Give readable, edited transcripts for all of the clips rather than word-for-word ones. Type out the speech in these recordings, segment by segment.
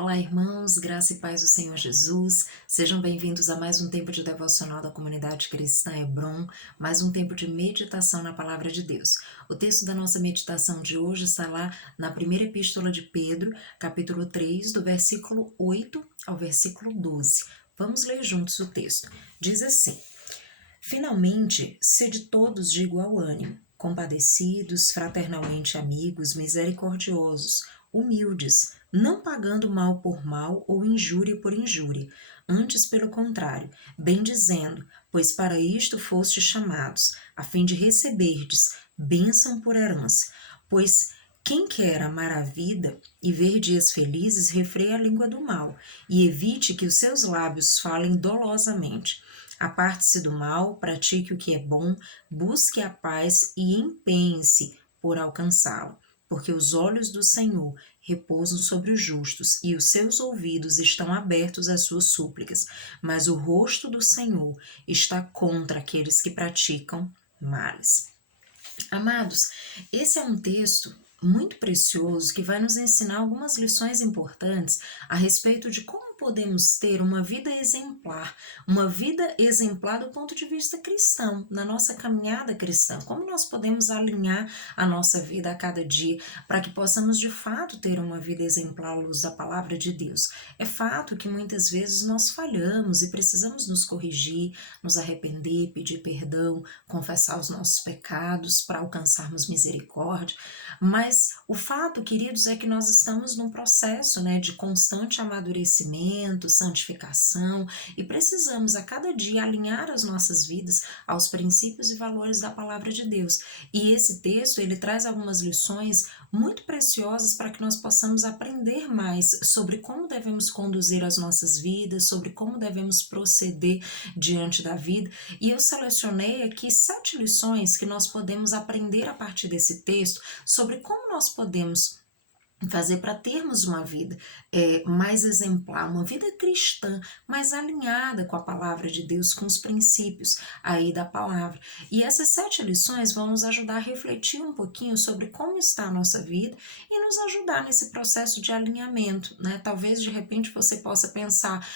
Olá, irmãos, graça e paz do Senhor Jesus. Sejam bem-vindos a mais um tempo de devocional da comunidade cristã Hebron, mais um tempo de meditação na palavra de Deus. O texto da nossa meditação de hoje está lá na primeira epístola de Pedro, capítulo 3, do versículo 8 ao versículo 12. Vamos ler juntos o texto. Diz assim: Finalmente, sede todos de igual ânimo, compadecidos, fraternalmente amigos, misericordiosos, humildes, não pagando mal por mal ou injúria por injúria, antes pelo contrário, bendizendo, pois para isto fostes chamados, a fim de receberdes bênção por herança. Pois quem quer amar a vida e ver dias felizes, refreia a língua do mal, e evite que os seus lábios falem dolosamente. Aparte-se do mal, pratique o que é bom, busque a paz e empenhe-se por alcançá-lo, porque os olhos do Senhor repousam sobre os justos e os seus ouvidos estão abertos às suas súplicas, mas o rosto do Senhor está contra aqueles que praticam males. Amados, esse é um texto muito precioso que vai nos ensinar algumas lições importantes a respeito de como podemos ter uma vida exemplar do ponto de vista cristão, na nossa caminhada cristã, como nós podemos alinhar a nossa vida a cada dia para que possamos de fato ter uma vida exemplar à luz da palavra de Deus. É fato que muitas vezes nós falhamos e precisamos nos corrigir, nos arrepender, pedir perdão, confessar os nossos pecados para alcançarmos misericórdia, mas o fato, queridos, é que nós estamos num processo, de constante amadurecimento, santificação, e precisamos a cada dia alinhar as nossas vidas aos princípios e valores da palavra de Deus. E esse texto, ele traz algumas lições muito preciosas para que nós possamos aprender mais sobre como devemos conduzir as nossas vidas, sobre como devemos proceder diante da vida. E eu selecionei aqui 7 lições que nós podemos aprender a partir desse texto sobre como nós podemos fazer para termos uma vida mais exemplar, uma vida cristã, mais alinhada com a palavra de Deus, com os princípios aí da palavra. E essas 7 lições vão nos ajudar a refletir um pouquinho sobre como está a nossa vida e nos ajudar nesse processo de alinhamento, né? Talvez de repente você possa pensar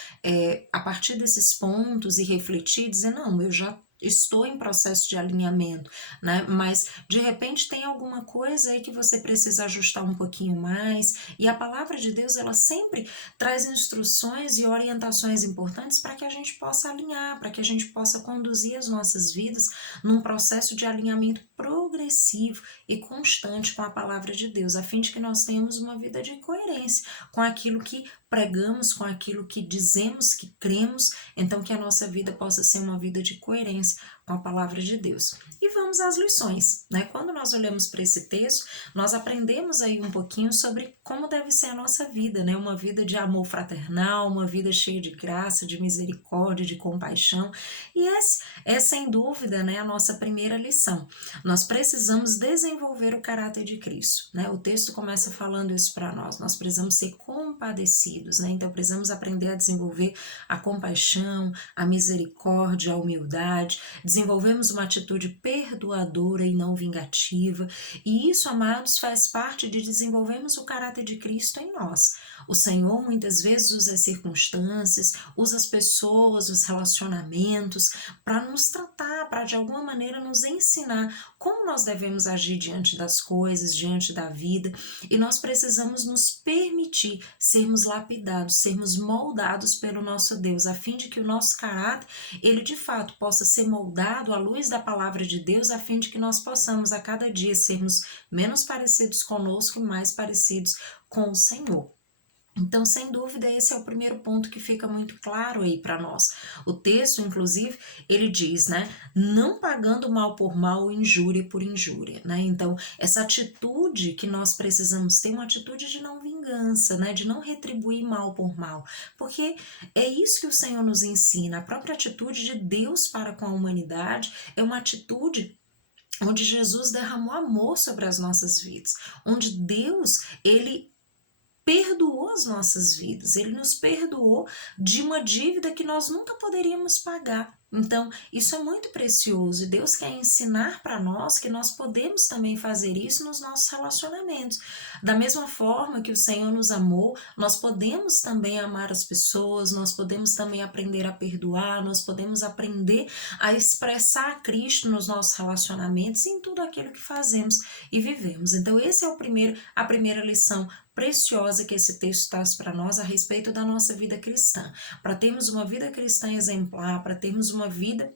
a partir desses pontos e refletir, dizer, não, eu já estou em processo de alinhamento, né? Mas de repente tem alguma coisa aí que você precisa ajustar um pouquinho mais, e a palavra de Deus, ela sempre traz instruções e orientações importantes para que a gente possa alinhar, para que a gente possa conduzir as nossas vidas num processo de alinhamento progressivo e constante com a palavra de Deus, a fim de que nós tenhamos uma vida de coerência com aquilo que pregamos, com aquilo que dizemos que cremos, então que a nossa vida possa ser uma vida de coerência com a palavra de Deus. E vamos às lições, né? Quando nós olhamos para esse texto, nós aprendemos aí um pouquinho sobre como deve ser a nossa vida, né? Uma vida de amor fraternal, uma vida cheia de graça, de misericórdia, de compaixão. E essa é sem dúvida, né, a nossa primeira lição. Nós precisamos desenvolver o caráter de Cristo, né? O texto começa falando isso para nós. Nós precisamos ser compadecidos, né? Então precisamos aprender a desenvolver a compaixão, a misericórdia, a humildade. Desenvolvemos uma atitude perdoadora e não vingativa. E isso, amados, faz parte de desenvolvermos o caráter de Cristo em nós. O Senhor muitas vezes usa as circunstâncias, usa as pessoas, os relacionamentos para nos tratar, para de alguma maneira nos ensinar como nós devemos agir diante das coisas, diante da vida, e nós precisamos nos permitir sermos lapidados, sermos moldados pelo nosso Deus, a fim de que o nosso caráter, ele de fato possa ser moldado à luz da palavra de Deus, a fim de que nós possamos a cada dia sermos menos parecidos conosco e mais parecidos com o Senhor. Então, sem dúvida, esse é o primeiro ponto que fica muito claro aí para nós. O texto, inclusive, ele diz, né, não pagando mal por mal, injúria por injúria, né? Então, essa atitude que nós precisamos ter, uma atitude de não vingança, né, de não retribuir mal por mal, porque é isso que o Senhor nos ensina. A própria atitude de Deus para com a humanidade é uma atitude onde Jesus derramou amor sobre as nossas vidas, onde Deus, ele perdoou as nossas vidas, ele nos perdoou de uma dívida que nós nunca poderíamos pagar. Então, isso é muito precioso e Deus quer ensinar para nós que nós podemos também fazer isso nos nossos relacionamentos. Da mesma forma que o Senhor nos amou, nós podemos também amar as pessoas, nós podemos também aprender a perdoar, nós podemos aprender a expressar a Cristo nos nossos relacionamentos e em tudo aquilo que fazemos e vivemos. Então, esse é a primeira lição preciosa que esse texto traz para nós a respeito da nossa vida cristã. Para termos uma vida cristã exemplar, para termos uma vida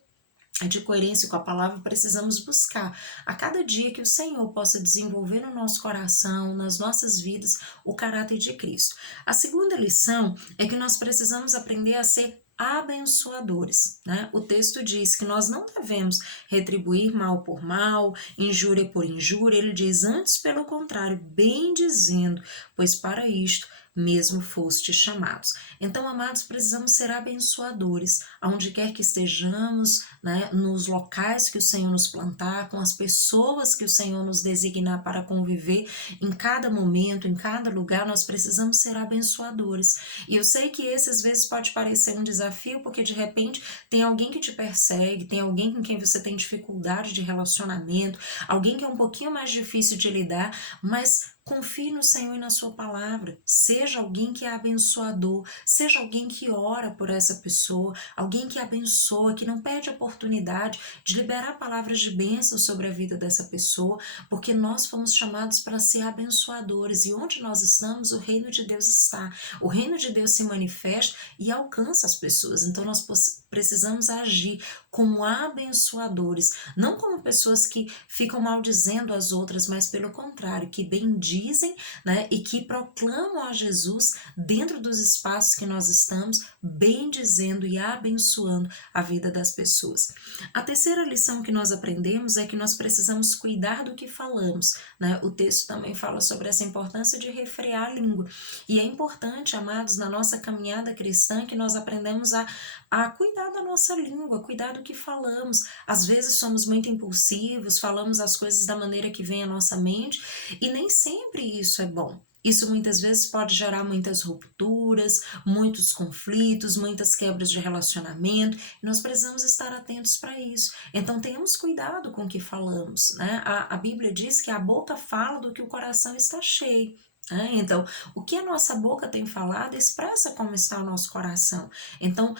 de coerência com a palavra, precisamos buscar a cada dia que o Senhor possa desenvolver no nosso coração, nas nossas vidas, o caráter de Cristo. A segunda lição é que nós precisamos aprender a ser abençoadores, né? O texto diz que nós não devemos retribuir mal por mal, injúria por injúria. Ele diz antes, pelo contrário, bem dizendo, pois para isto mesmo foste chamados. Então, amados, precisamos ser abençoadores, aonde quer que estejamos, né, nos locais que o Senhor nos plantar, com as pessoas que o Senhor nos designar para conviver, em cada momento, em cada lugar, nós precisamos ser abençoadores. E eu sei que esse às vezes pode parecer um desafio, porque de repente tem alguém que te persegue, tem alguém com quem você tem dificuldade de relacionamento, alguém que é um pouquinho mais difícil de lidar, mas confie no Senhor e na sua palavra. Seja alguém que é abençoador, seja alguém que ora por essa pessoa, alguém que abençoa, que não perde a oportunidade de liberar palavras de bênção sobre a vida dessa pessoa, porque nós fomos chamados para ser abençoadores e onde nós estamos, o reino de Deus está. O reino de Deus se manifesta e alcança as pessoas. Então nós precisamos agir como abençoadores, não como pessoas que ficam maldizendo as outras, mas pelo contrário, que bendizem, né, e que proclamam a Jesus dentro dos espaços que nós estamos, bendizendo e abençoando a vida das pessoas. A terceira lição que nós aprendemos é que nós precisamos cuidar do que falamos, né? O texto também fala sobre essa importância de refrear a língua. E é importante, amados, na nossa caminhada cristã, que nós aprendamos a cuidar da nossa língua, cuidar do que falamos. Às vezes somos muito impulsivos, falamos as coisas da maneira que vem à nossa mente e nem sempre isso é bom. Isso muitas vezes pode gerar muitas rupturas, muitos conflitos, muitas quebras de relacionamento, e nós precisamos estar atentos para isso. Então tenhamos cuidado com o que falamos, né? A Bíblia diz que a boca fala do que o coração está cheio. Então, o que a nossa boca tem falado expressa como está o nosso coração. Então,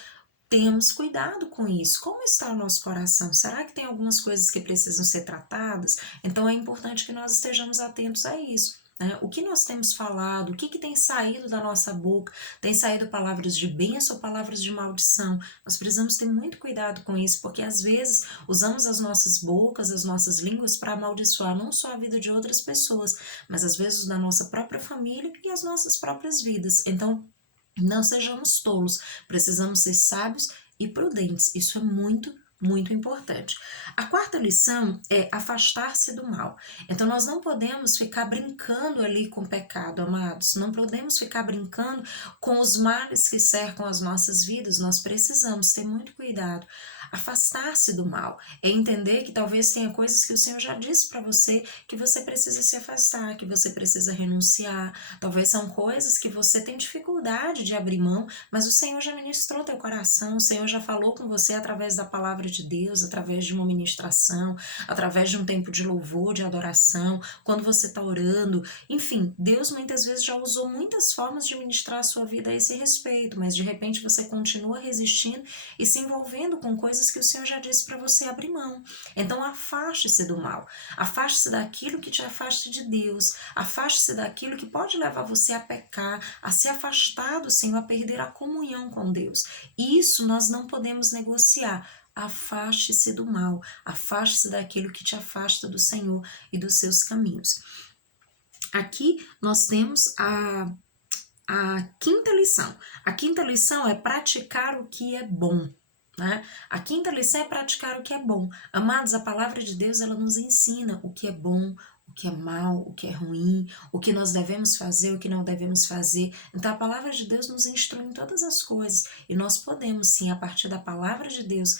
temos cuidado com isso. Como está o nosso coração? Será que tem algumas coisas que precisam ser tratadas? Então é importante que nós estejamos atentos a isso. O que nós temos falado, o que tem saído da nossa boca, tem saído palavras de bênção ou palavras de maldição? Nós precisamos ter muito cuidado com isso, porque às vezes usamos as nossas bocas, as nossas línguas para amaldiçoar não só a vida de outras pessoas, mas às vezes da nossa própria família e as nossas próprias vidas. Então, não sejamos tolos, precisamos ser sábios e prudentes. Isso é muito importante. A quarta lição é afastar-se do mal. Então nós não podemos ficar brincando ali com o pecado, amados. Não podemos ficar brincando com os males que cercam as nossas vidas. Nós precisamos ter muito cuidado. Afastar-se do mal é entender que talvez tenha coisas que o Senhor já disse para você que você precisa se afastar, que você precisa renunciar. Talvez são coisas que você tem dificuldade de abrir mão, mas o Senhor já ministrou teu coração, o Senhor já falou com você através da palavra de Deus, através de uma ministração, através de um tempo de louvor, de adoração, quando você está orando. Enfim, Deus muitas vezes já usou muitas formas de ministrar a sua vida a esse respeito, mas de repente você continua resistindo e se envolvendo com coisas que o Senhor já disse para você abrir mão. Então afaste-se do mal, afaste-se daquilo que te afaste de Deus, afaste-se daquilo que pode levar você a pecar, a se afastar do Senhor, a perder a comunhão com Deus. Isso nós não podemos negociar. Afaste-se do mal, afaste-se daquilo que te afasta do Senhor e dos seus caminhos. Aqui nós temos a quinta lição. A quinta lição é praticar o que é bom. A quinta lição é praticar o que é bom. Amados, a palavra de Deus ela nos ensina o que é bom, o que é mal, o que é ruim, o que nós devemos fazer, o que não devemos fazer. Então a palavra de Deus nos instrui em todas as coisas e nós podemos sim, a partir da palavra de Deus,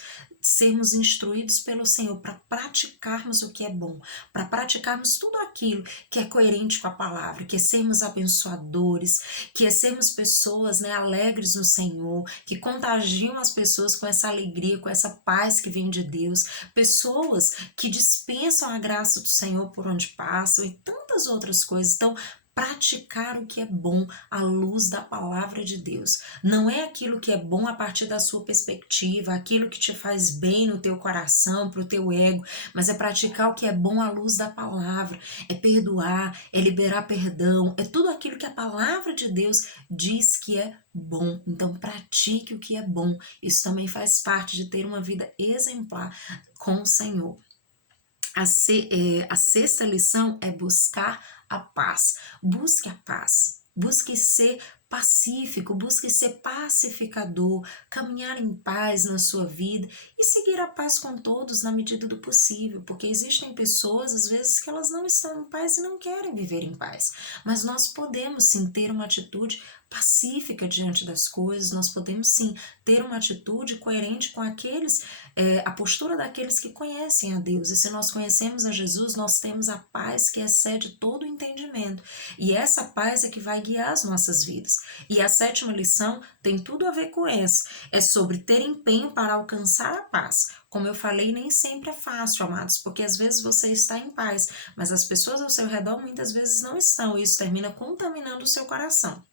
sermos instruídos pelo Senhor para praticarmos o que é bom, para praticarmos tudo aquilo que é coerente com a palavra, que é sermos abençoadores, que é sermos pessoas, né, alegres no Senhor, que contagiam as pessoas com essa alegria, com essa paz que vem de Deus, pessoas que dispensam a graça do Senhor por onde passam e tantas outras coisas. Então, praticar o que é bom à luz da palavra de Deus. Não é aquilo que é bom a partir da sua perspectiva, aquilo que te faz bem no teu coração, para o teu ego, mas é praticar o que é bom à luz da palavra, é perdoar, é liberar perdão, é tudo aquilo que a palavra de Deus diz que é bom. Então pratique o que é bom. Isso também faz parte de ter uma vida exemplar com o Senhor. A sexta lição é buscar a paz. Busque a paz. Busque ser pacífico, busque ser pacificador, caminhar em paz na sua vida e seguir a paz com todos na medida do possível, porque existem pessoas, às vezes, que elas não estão em paz e não querem viver em paz. Mas nós podemos sim ter uma atitude pacífica diante das coisas, nós podemos sim ter uma atitude coerente com a postura daqueles que conhecem a Deus. E se nós conhecemos a Jesus, nós temos a paz que excede todo o entendimento. E essa paz é que vai guiar as nossas vidas. E a sétima lição tem tudo a ver com essa. É sobre ter empenho para alcançar a paz. Como eu falei, nem sempre é fácil, amados, porque às vezes você está em paz, mas as pessoas ao seu redor muitas vezes não estão, e isso termina contaminando o seu coração.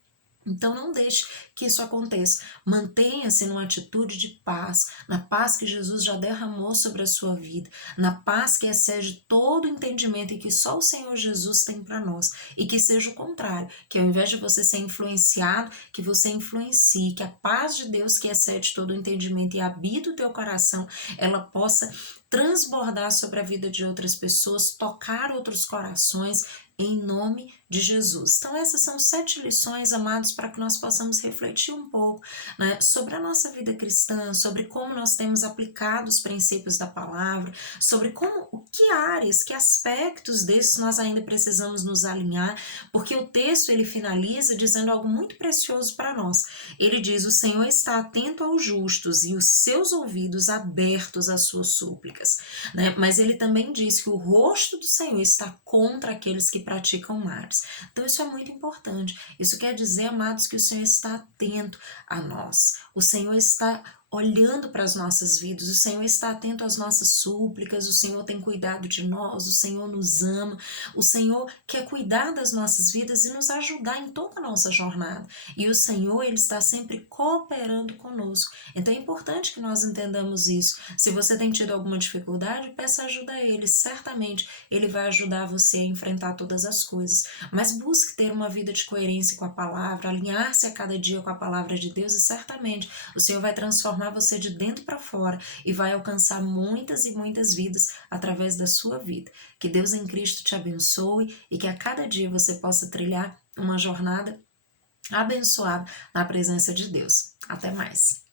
Então não deixe que isso aconteça. Mantenha-se numa atitude de paz, na paz que Jesus já derramou sobre a sua vida, na paz que excede todo entendimento e que só o Senhor Jesus tem para nós. E que seja o contrário, que ao invés de você ser influenciado, que você influencie, que a paz de Deus que excede todo entendimento e habita o teu coração, ela possa transbordar sobre a vida de outras pessoas, tocar outros corações, em nome de Jesus. Então essas são 7 lições, amados, para que nós possamos refletir um pouco, né, sobre a nossa vida cristã, sobre como nós temos aplicado os princípios da palavra, sobre que áreas, que aspectos desses nós ainda precisamos nos alinhar, porque o texto ele finaliza dizendo algo muito precioso para nós. Ele diz: o Senhor está atento aos justos e os seus ouvidos abertos às suas súplicas, né? Mas ele também diz que o rosto do Senhor está contra aqueles que praticam males. Então isso é muito importante. Isso quer dizer, amados, que o Senhor está atento a nós. O Senhor está olhando para as nossas vidas, o Senhor está atento às nossas súplicas, o Senhor tem cuidado de nós, o Senhor nos ama, o Senhor quer cuidar das nossas vidas e nos ajudar em toda a nossa jornada. E o Senhor, ele está sempre cooperando conosco. Então é importante que nós entendamos isso. Se você tem tido alguma dificuldade, peça ajuda a Ele. Certamente Ele vai ajudar você a enfrentar todas as coisas. Mas busque ter uma vida de coerência com a palavra, alinhar-se a cada dia com a palavra de Deus e certamente o Senhor vai transformar você de dentro para fora e vai alcançar muitas e muitas vidas através da sua vida. Que Deus em Cristo te abençoe e que a cada dia você possa trilhar uma jornada abençoada na presença de Deus. Até mais!